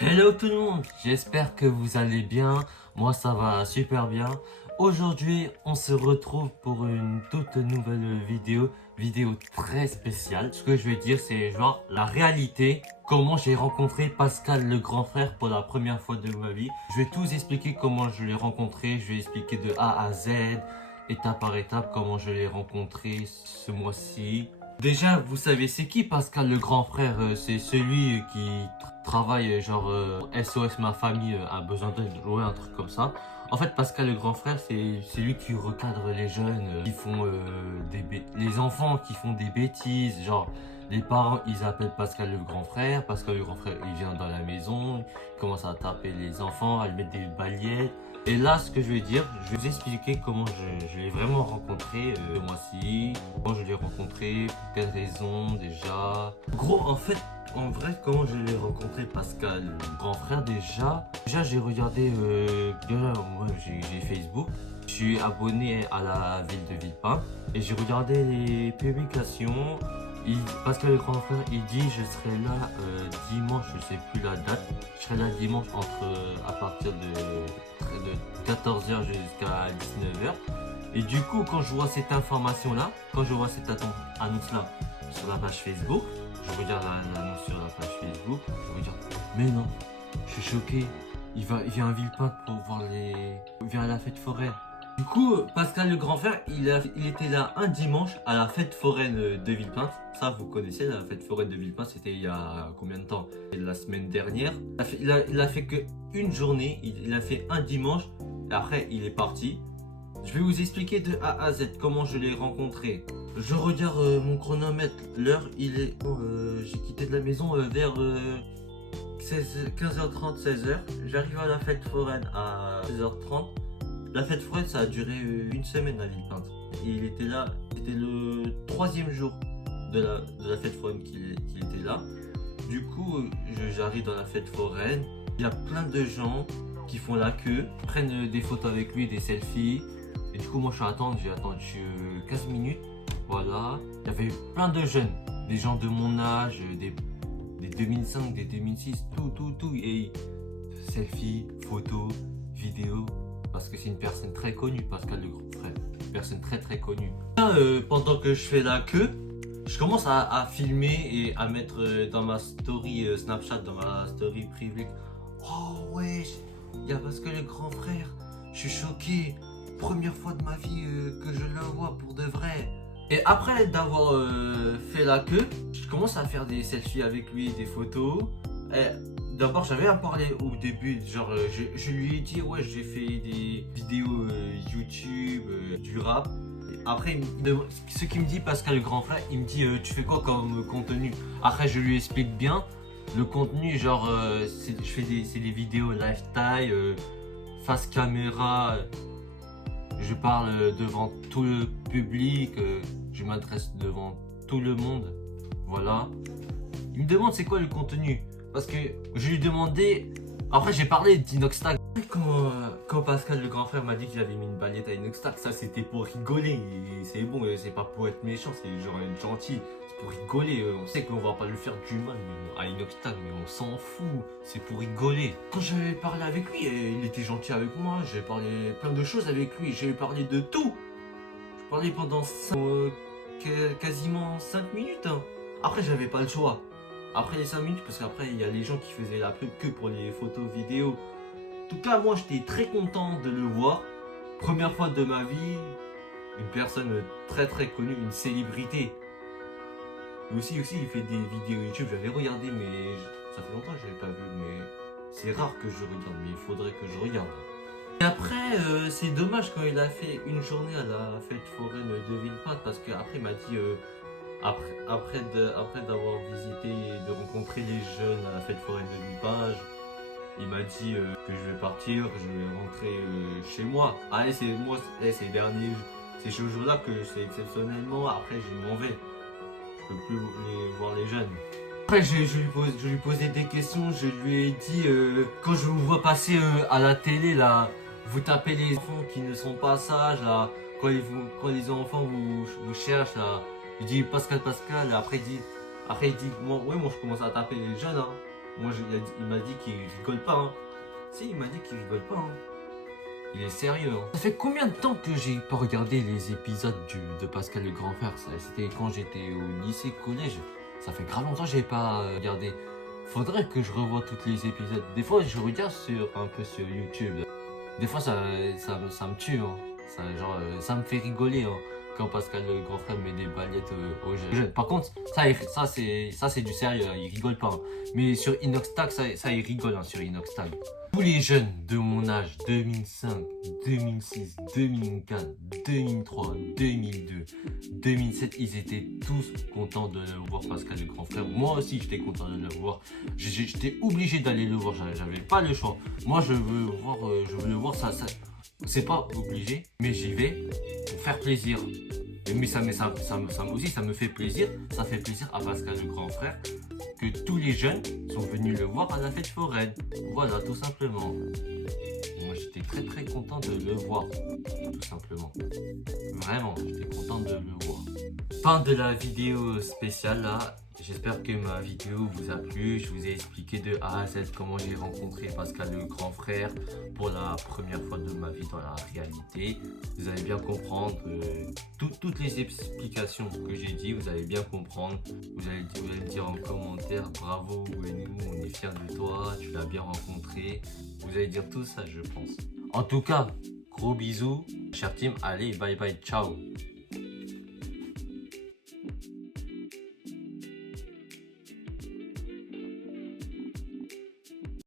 Hello tout le monde, j'espère que vous allez bien, moi ça va super bien. Aujourd'hui on se retrouve pour une toute nouvelle vidéo très spéciale. Ce que je vais dire c'est genre la réalité, comment j'ai rencontré Pascal le grand frère pour la première fois de ma vie. Je vais tout vous expliquer comment je l'ai rencontré, je vais expliquer de A à Z, étape par étape comment je l'ai rencontré ce mois-ci. Déjà, vous savez, c'est qui Pascal le grand frère? C'est celui qui travaille, genre SOS ma famille a besoin de jouer un truc comme ça. En fait, Pascal le grand frère, c'est lui qui recadre les jeunes qui font les enfants qui font des bêtises. Genre, les parents ils appellent Pascal le grand frère. Pascal le grand frère il vient dans la maison, il commence à taper les enfants, à lui mettre des baliettes. Et là, ce que je vais dire, je vais vous expliquer comment je l'ai vraiment rencontré ce mois-ci. Comment je l'ai rencontré, pour quelles raisons déjà. Gros, en vrai, comment je l'ai rencontré Pascal, le grand frère déjà j'ai regardé, moi j'ai Facebook. Je suis abonné à la ville de Villepin et j'ai regardé les publications. Pascal le grand frère, il dit je serai là dimanche, je sais plus la date. Je serai là dimanche à partir de 14h jusqu'à 19h. Et du coup, quand je vois cette information-là, quand je vois cette annonce-là sur la page Facebook, je regarde l'annonce sur la page Facebook, je regarde, mais non, je suis choqué. Il vient à Villepin pour voir il vient à la fête foraine. Du coup, Pascal le grand frère, il était là un dimanche à la fête foraine de Villepinte. Ça, vous connaissez, la fête foraine de Villepinte, c'était il y a combien de temps? La semaine dernière. Il a fait que une journée, il a fait un dimanche, et après il est parti. Je vais vous expliquer de A à Z comment je l'ai rencontré. Je regarde mon chronomètre, l'heure, j'ai quitté de la maison vers 15h30, 16h. J'arrive à la fête foraine à 16h30. La fête foraine, ça a duré une semaine à Villepinte. Et il était là, c'était le troisième jour de la fête foraine qu'il était là. Du coup, j'arrive dans la fête foraine. Il y a plein de gens qui font la queue, prennent des photos avec lui, des selfies. Et du coup, moi, j'ai attendu 15 minutes. Voilà. Il y avait plein de jeunes, des gens de mon âge, des 2005, des 2006, tout. Et selfies, photos, vidéos. Parce que c'est une personne très connue, Pascal le grand frère. Une personne très connue. Là, pendant que je fais la queue, je commence à filmer et à mettre dans ma story Snapchat, dans ma story privée. Oh ouais, il y a Pascal le grand frère. Je suis choqué. Première fois de ma vie que je le vois pour de vrai. Et après d'avoir fait la queue, je commence à faire des selfies avec lui, des photos. D'abord, j'avais à parler au début, genre je lui ai dit ouais, j'ai fait des vidéos YouTube, du rap. Après, ce qu'il me dit Pascal le grand frère, il me dit tu fais quoi comme contenu? Après, je lui explique bien le contenu, genre c'est des vidéos lifestyle, face caméra. Je parle devant tout le public, je m'adresse devant tout le monde, voilà. Il me demande c'est quoi le contenu, parce que je lui ai demandé, après j'ai parlé d'Inoxtag. Quand Pascal le grand frère m'a dit qu'il avait mis une baguette à Inoxtag, ça c'était pour rigoler, c'est bon, c'est pas pour être méchant, c'est genre être gentil. Pour rigoler, on sait qu'on va pas lui faire du mal à Inoxtag, mais on s'en fout, c'est pour rigoler. Quand j'avais parlé avec lui, il était gentil avec moi, j'ai parlé plein de choses avec lui, j'ai parlé de tout. Je parlais pendant quasiment 5 minutes. Hein. Après, j'avais pas le choix. Après les 5 minutes, parce qu'après, il y a les gens qui faisaient la pub que pour les photos, vidéos. En tout cas, moi, j'étais très content de le voir. Première fois de ma vie, une personne très connue, une célébrité. Lui aussi, il fait des vidéos YouTube, j'avais regardé, mais ça fait longtemps que je l'avais pas vu, mais c'est rare que je regarde, mais il faudrait que je regarde. Et après, c'est dommage quand il a fait une journée à la fête foraine de Villepinte, parce qu'après, il m'a dit, après d'avoir visité et de rencontrer les jeunes à la fête foraine de Villepinte, il m'a dit que je vais partir, que je vais rentrer chez moi. Allez, c'est les derniers, c'est ce jour-là que c'est exceptionnellement, après je m'en vais. Je peux plus voir les jeunes. Après, je lui posais des questions, je lui ai dit, quand je vous vois passer à la télé, là, vous tapez les enfants qui ne sont pas sages, là, quand les enfants vous cherchent, là, il dit Pascal, et après il dit, moi je commence à taper les jeunes, hein. Moi, il m'a dit qu'il rigole pas. Hein. Si, il m'a dit qu'il rigole pas. Hein. Il est sérieux. Hein. Ça fait combien de temps que j'ai pas regardé les épisodes de Pascal le grand frère? C'était quand j'étais au lycée, collège. Ça fait grave longtemps que j'ai pas regardé. Faudrait que je revoie tous les épisodes. Des fois, je regarde un peu sur YouTube. Des fois, ça me tue. Hein. Ça me fait rigoler. Hein. Quand Pascal le grand frère met des ballettes aux jeunes. Par contre, ça c'est du sérieux, hein, il rigole pas. Hein. Mais sur Inoxtag, ça il rigole hein, sur Inoxtag. Tous les jeunes de mon âge, 2005, 2006, 2004, 2003, 2002, 2007, ils étaient tous contents de le voir, Pascal le grand frère. Moi aussi, j'étais content de le voir. J'étais obligé d'aller le voir, j'avais pas le choix. Moi, je veux le voir, ça c'est pas obligé, mais j'y vais pour faire plaisir. Mais ça aussi, ça me fait plaisir. Ça fait plaisir à Pascal le grand frère que tous les jeunes sont venus le voir à la fête foraine. Voilà, tout simplement. Moi, j'étais très très content de le voir, tout simplement. Vraiment, j'étais content de le voir. Fin de la vidéo spéciale là. J'espère que ma vidéo vous a plu. Je vous ai expliqué de A à Z comment j'ai rencontré Pascal le grand frère pour la première fois de ma vie dans la réalité. Vous allez bien comprendre toutes les explications que j'ai dit. Vous allez bien comprendre. Vous allez me dire en commentaire bravo, nous on est fiers de toi, tu l'as bien rencontré. Vous allez dire tout ça, je pense. En tout cas, gros bisous, cher team. Allez, bye bye, ciao.